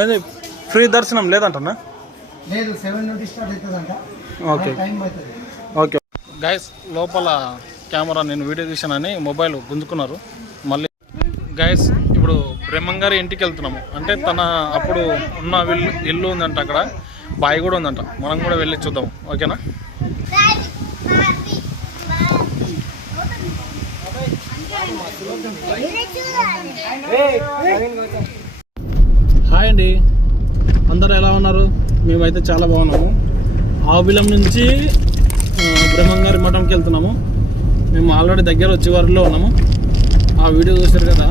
ఏంది? ఫ్రీ దర్శనం లేదంటనా? లేదు సెవెన్ నుండి స్టార్ట్ అవుతుందంట. ఓకే. టైం అవుతుంది ఓకే. గైస్ లోపల కెమెరా నేను వీడియో తీసానని మొబైల్ గుంజుకున్నారు. మళ్ళీ గైస్ ఇప్పుడు బ్రహ్మంగారి ఇంటికి వెళ్తున్నాము. అంటే తన అప్పుడు ఉన్న ఇల్లు ఇల్లు ఉందంట అక్కడ. బావి కూడా ఉందంట. మనం కూడా వెళ్ళి చూద్దాం. ఓకేనా? హాయ్ అండి. అందరు ఎలా ఉన్నారు? మేమైతే చాలా బాగున్నాము. ఆబిలం నుంచి బ్రహ్మంగారి మఠంకి వెళ్తున్నాము. మేము ఆల్రెడీ దగ్గర వచ్చే వారిలో ఉన్నాము. ఆ వీడియో చూసారు కదా?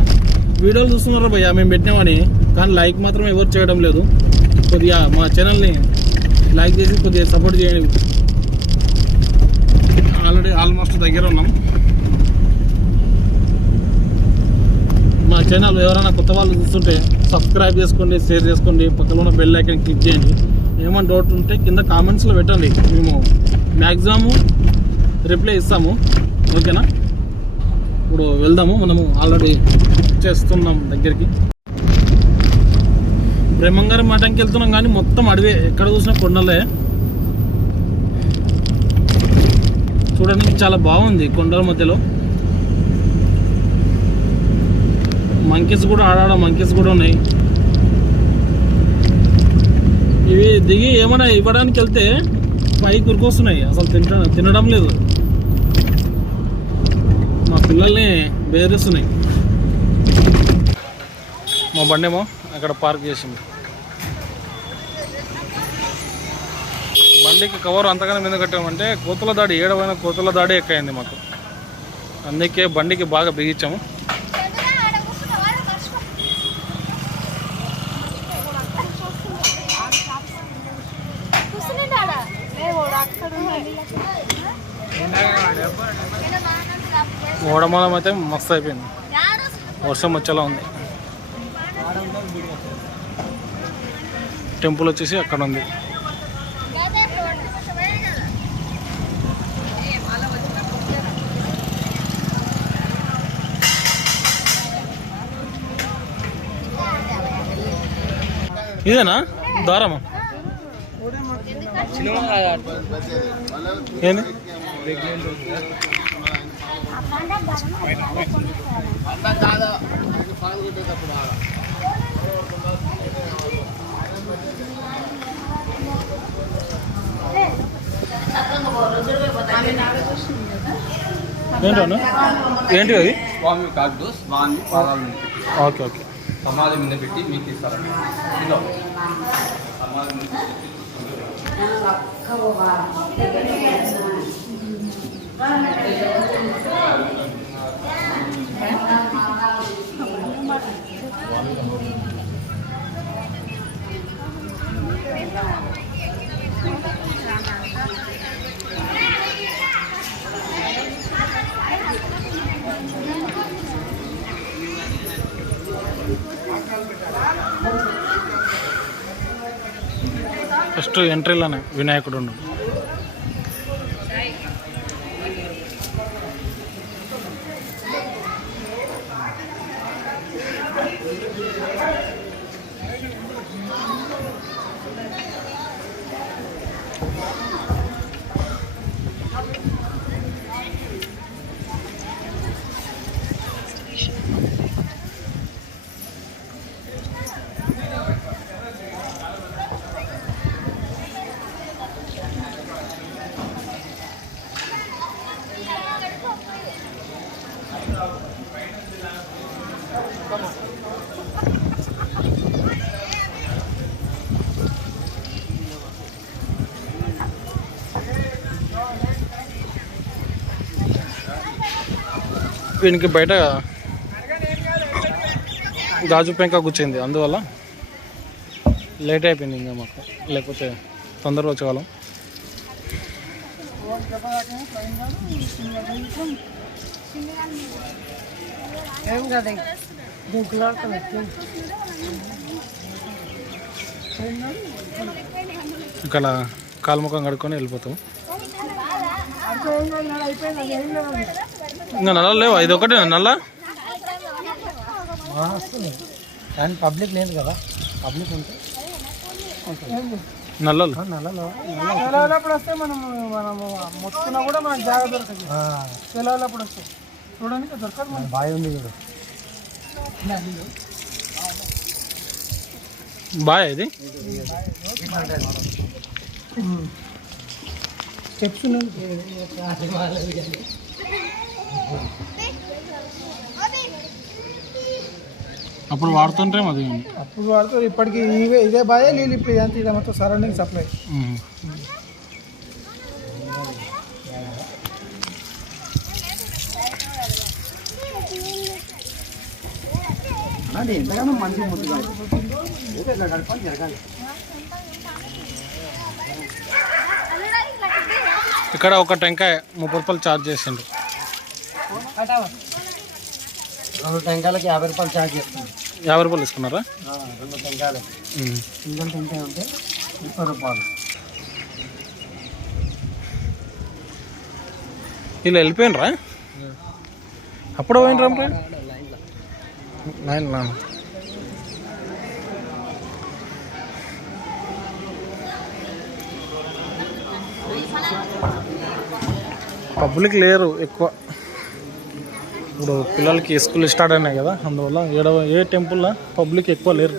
వీడియోలు చూస్తున్నారు భయ్యా? మేము పెట్టినామని. కానీ లైక్ మాత్రం ఎవరు చేయడం లేదు. కొద్దిగా మా ఛానల్ని లైక్ చేసి కొద్దిగా సపోర్ట్ చేయండి. ఆల్రెడీ ఆల్మోస్ట్ దగ్గర ఉన్నాం. మా ఛానల్ ఎవరైనా కొత్త వాళ్ళు చూస్తుంటే సబ్స్క్రైబ్ చేసుకోండి షేర్ చేసుకోండి పక్కన ఉన్న బెల్ ఐకన్ క్లిక్ చేయండి. ఏమైనా డౌట్ ఉంటే కింద కామెంట్స్లో పెట్టండి. మేము మ్యాక్సిమము రిప్లై ఇస్తాము. ఓకేనా ఇప్పుడు వెళ్దాము. మనము ఆల్రెడీ చేస్తున్నాం దగ్గరికి. బ్రహ్మంగారి మఠంకి వెళ్తున్నాం కానీ మొత్తం అడవే ఎక్కడ చూసినా కొండలే. చూడడానికి చాలా బాగుంది కొండల మధ్యలో. మంకీస్ కూడా ఆడాడ మంకీస్ కూడా ఉన్నాయి. ఇవి దిగి ఏమైనా ఇవ్వడానికి వెళ్తే పైకి ఉరికొస్తున్నాయి. అసలు తింట తినడం లేదు. మా పిల్లల్ని బెదిరిస్తున్నాయి మా బండేమో అక్కడ పార్క్ చేసింది. బండికి కవర్ అంతగానో మీద కట్టామంటే కోతుల దాడి ఏడవైన కోతుల దాడి ఎక్కువైంది మాకు. అందుకే బండికి బాగా బిగించాము. ఓడమూలం అయితే మస్తు అయిపోయింది. వర్షం వచ్చేలా ఉంది. టెంపుల్ వచ్చేసి అక్కడ ఉంది. ఇదేనా? దారమా ఏంటన్నా? ఏంటి అది? స్వామి కాదు స్వామి పాదాల ఓకే ఓకే. సమాధి మీద పెట్టి మీకు ఇస్తారు. సమాధి మీద పెట్టి. นั่งรับเข้าว่าเด็กก็ไม่ได้สมาเ ఫస్ట్ ఎంట్రీలోనే వినాయకుడు ఉన్నాడు వీనికి బయట గాజు పెంక కూర్చుంది. అందువల్ల లేట్ అయిపోయింది ఇంకా మాకు. లేకపోతే తొందరగా వచ్చేవాళ్ళం. ఏం కదా గుంకులో ఇక్కడ కాలుముఖం కడుక్కొని వెళ్ళిపోతాం. ఇంకా నల్ల లేవా? ఇది ఒకటే నల్ల? కానీ పబ్లిక్ లేదు కదా. పబ్లిక్ ఉంటే నల్లలు? నల్లలో సెలవులప్పుడు వస్తే మనం మనము మొత్తుకున్నా కూడా మనకు జాగా దొరకదు. సెలవులప్పుడు వస్తే. చూడడానికి దొరకదు మనకి. బాగా ఉంది చూడు. బాయ్ ఇది? స్టెప్స్ ఉన్నాయి. అప్పుడు వాడుతుంటే అది అప్పుడు వాడుతారు. ఇప్పటికి ఇవే ఇదే బాయే నీళ్ళు ఇప్పుడు ఇదంతా ఇది మొత్తం సరౌండింగ్ సప్లై. అది ఎంతగానో మంచి ముద్దు కాదు. ఊరికే ఇట్లా గడపాలి జరగాలి. ఇక్కడ ఒక టెంకాయ ముప్పై రూపాయలు ఛార్జ్ చేసిండు రెండు టెంకాయలకి యాభై రూపాయలు ఛార్జ్ చేస్తుంది. యాభై రూపాయలు ఇస్తున్నారా రెండు టెంకాయలకి. సింగిల్ టెంకాయ ఉంటే ముప్పై రూపాయలు. వీళ్ళు వెళ్ళిపోయినరా? అప్పుడు పోయినరా లైన్ లైన్ పబ్లిక్ లేరు ఎక్కువ. ఇప్పుడు పిల్లలకి స్కూల్ స్టార్ట్ అయినాయి కదా అందువల్ల ఏడవ ఏ టెంపుల్లో పబ్లిక్ ఎక్కువ లేరు.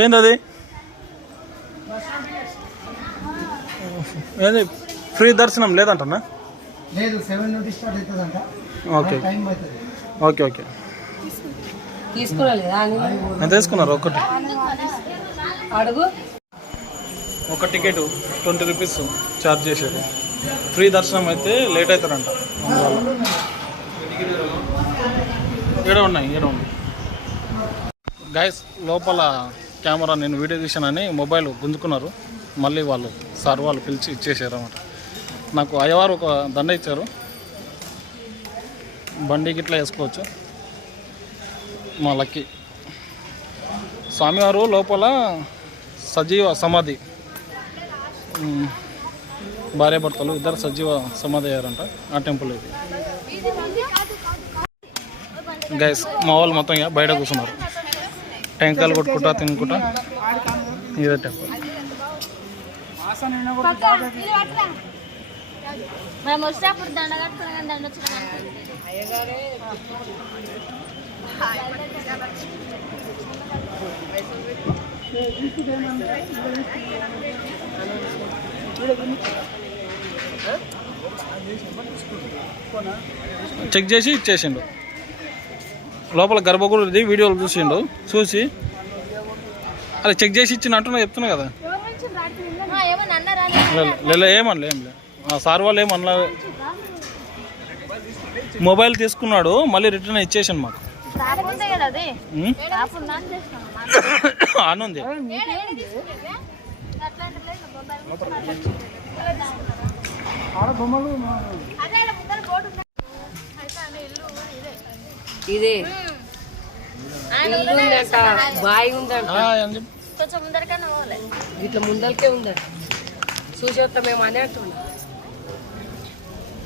ఏంది అది? ఏంది? ఫ్రీ దర్శనం లేదంటనా? లేదు సెవెన్ నుండి స్టార్ట్ అవుతుందంట. ఓకే. టైం అవుతుంది ఓకే ఓకే. తీసుకురాలేదా? అని ఎంత తీసుకున్నారు? ఒకటి. అడుగు. ఒక టికెట్ ట్వంటీ రూపీస్ ఛార్జ్ చేసేది. ఫ్రీ దర్శనం అయితే లేట్ అవుతారంట అందువల్ల ఏడ ఉన్నాయి ఏడ ఉన్నాయి. గైస్ లోపల కెమెరా నేను వీడియో తీసానని మొబైల్ గుంజుకున్నారు. మళ్ళీ వాళ్ళు సార్ వాళ్ళు పిలిచి ఇచ్చేసారు అన్నమాట నాకు అయ్యవారు ఒక దండ ఇచ్చారు. బండి గిట్లా వేసుకోవచ్చు. మా లక్కీ. స్వామివారు లోపల సజీవ సమాధి. భార్యాభర్తలు ఇద్దరు సజీవ సమాధి అయ్యారంట ఆ టెంపుల్ ఇది. గైస్ మా వాళ్ళు మొత్తం ఇక బయట కూర్చున్నారు. టెంకాయలు కొట్టుకుంటా తినుకుంటా. ఇదే టెంపుల్. మనం వచ్చినప్పుడు దండ కట్టుకుని దండ చెక్ చేసి ఇచ్చేసిండు. లోపల గర్భగుడి వీడియోలు చూసిండు చూసి. అదే చెక్ చేసి ఇచ్చినట్టు చెప్తున్నా కదా. ఏమన్నా ఏం లే. ఆ సార్ వాళ్ళు ఏమనలే మొబైల్ తీసుకున్నాడు మళ్ళీ రిటర్న్ ఇచ్చేసాను మాకు. యాప్ ఉంది కదా అది ఉమ్? యాప్ ఉందా అని చేసినాం ఆన్ ఉంది అట్లాంటి లేదు మొబైల్ ఆడ బొమ్మలు అదే ఈడ ముందర బోర్డు ఉంది అయితే అన్న ఇల్లు ఇదే ఇల్లు ఉందంట ఉందంట? కొంచెం ముందరకన్నా ఇట్లా ముందలకే ఉందంట. చూసి వస్తాం మేము అని అంటున్నా.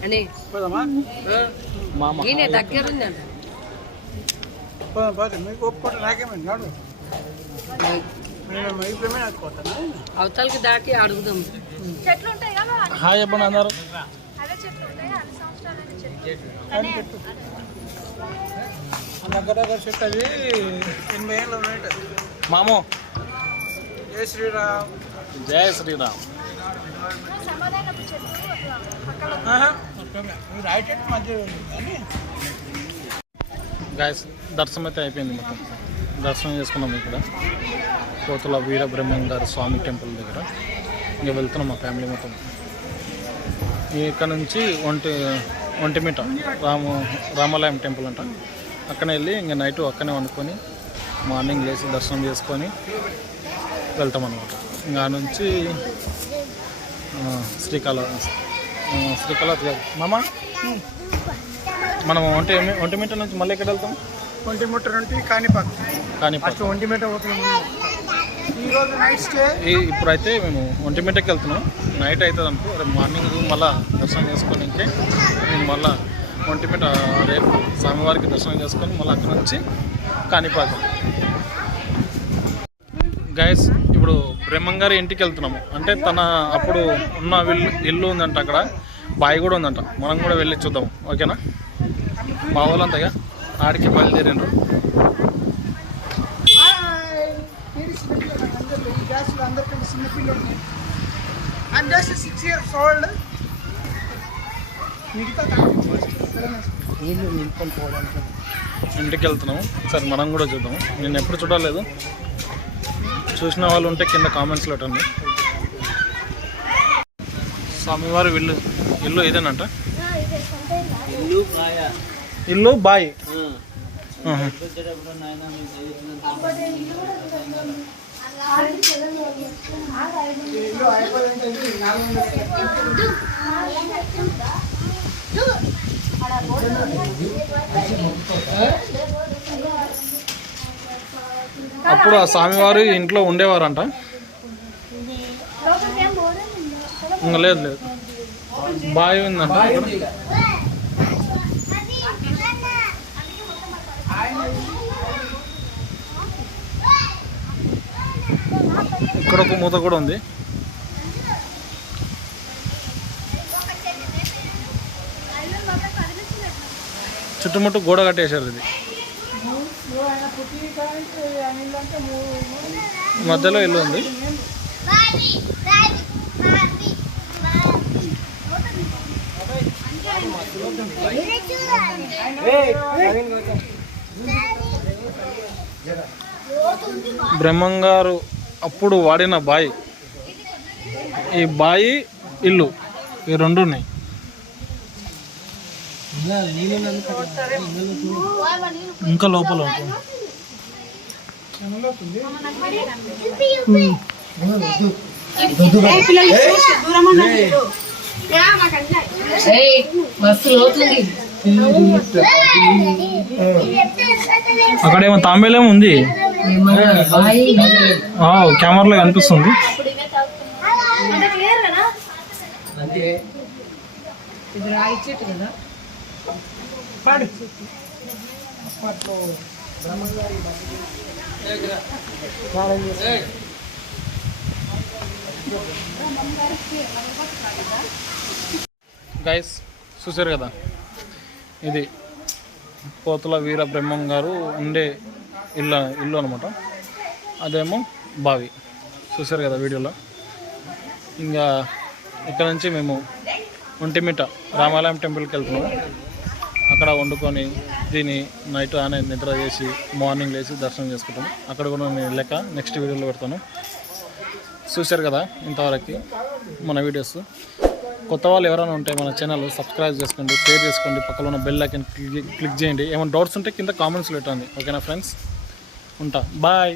అని. ఈయన మీకు నాకేమైంది? అవతలకి దాటి అడుగుదాం. చెట్లు ఉంటాయి? కదా అన్ని- హాయ్ చెప్పండి అందరు దగ్గర చెట్టు అది ఎనభై ఏళ్ళు ఉన్నాయి మామో. జై శ్రీరామ్. జయ శ్రీరామ్. గాయస్ దర్శనం అయితే అయిపోయింది మొత్తం. దర్శనం చేసుకున్నాం ఇక్కడ. కోతుల వీర బ్రహ్మం గారి స్వామి టెంపుల్ దగ్గర. ఇంకా వెళ్తున్నాం మా ఫ్యామిలీ మొత్తం. ఇక్కడ నుంచి ఒంటి ఒంటిమిట రాము రామాలయం టెంపుల్ అంట. అక్కడ వెళ్ళి ఇంకా నైట్ అక్కడే వండుకొని మార్నింగ్ లేచి దర్శనం చేసుకొని వెళ్తాం అనమాట ఇంకా నుంచి శ్రీకాళహస్తి. ఆ, శ్రీకాళహస్తి కాదు మామ? మనం ఒంటి ఒంటిమిట్ట నుంచి మళ్ళీ ఎక్కడ వెళ్తాం? ఒంటిమిట్ట నుండి కాణిపాక్. కానీ ఫస్ట్ ఒంటిమిట్ట పోతున్నాము ఈరోజు నైట్ స్టే ఇప్పుడైతే మేము ఒంటిమిట్టకి వెళ్తున్నాం. నైట్ అవుతుంది అనుకో రేపు మార్నింగ్ మళ్ళీ దర్శనం చేసుకొని ఇంకే మేము మళ్ళీ ఒంటిమిట్ట రేపు స్వామివారికి దర్శనం చేసుకొని మళ్ళీ అక్కడ నుంచి కాణిపాకం. గైస్ ఇప్పుడు బ్రహ్మంగారి ఇంటికి వెళ్తున్నాము. అంటే తన అప్పుడు ఉన్న ఇల్లు ఇల్లు ఉందంట అక్కడ. బావి కూడా ఉందంట. మనం కూడా వెళ్ళి చూద్దాం. ఓకేనా? మా వాళ్ళంతగా ఆడికి బయలుదేరిండ్రు. సిక్స్ ఇయర్స్ ఓల్డ్ ఇంటికి వెళ్తున్నాము. సరే మనం కూడా చూద్దాం నేను ఎప్పుడు చూడలేదు. చూసిన వాళ్ళు ఉంటే కింద కామెంట్స్లో పెట్టండి స్వామివారి ఇల్లు ఇల్లు ఇదేనంట? ఇల్లు బాయ్ ఆహా. ఇల్లు అయిపోయింది నాలుగు వందల అప్పుడు ఆ స్వామివారు ఇంట్లో ఉండేవారంట? లేదు లేదు. బావి ఉందంట. ఇక్కడ ఒక మూత కూడా ఉంది. చుట్టుముట్టు గోడ కట్టేశారు ఇది ఆయన పుట్టి కానీ ఆయన ఇల్లు అంటే మూడు మధ్యలో ఇల్లు ఉంది. బ్రహ్మంగారు అప్పుడు వాడిన బాయి. ఈ బాయి ఇల్లు. ఈ రెండు ఉన్నాయి ఇంకా లోపల ఉంటుంది. అక్కడేమో తాంబేలేమో ఉంది. కెమెరాలో కనిపిస్తుంది. ఇది రాయి చెట్టు కదా? గైస్ చూసారు కదా? ఇది పోతుల వీర బ్రహ్మం గారు ఉండే ఇల్లు ఇల్లు అనమాట అదేమో బావి. చూసారు కదా వీడియోలో? ఇంకా ఇక్కడ నుంచి మేము ఒంటిమిట రామాలయం టెంపుల్కి వెళ్తున్నాము. అక్కడ వండుకొని దీని నైట్ ఆనే నిద్ర చేసి మార్నింగ్ లేచి దర్శనం చేసుకుంటాం. అక్కడ కూడా నేను లెక్క నెక్స్ట్ వీడియోలో పెడతాను. చూశారు కదా ఇంతవరకు మన వీడియోస్. కొత్త వాళ్ళు ఎవరైనా ఉంటే మన ఛానల్ సబ్స్క్రైబ్ చేసుకోండి షేర్ చేసుకోండి పక్కన ఉన్న బెల్ ఐకన్ క్లిక్ క్లిక్ చేయండి. ఏమైనా డౌట్స్ ఉంటే కింద కామెంట్స్ పెట్టండి. ఓకేనా ఫ్రెండ్స్ ఉంటా. బాయ్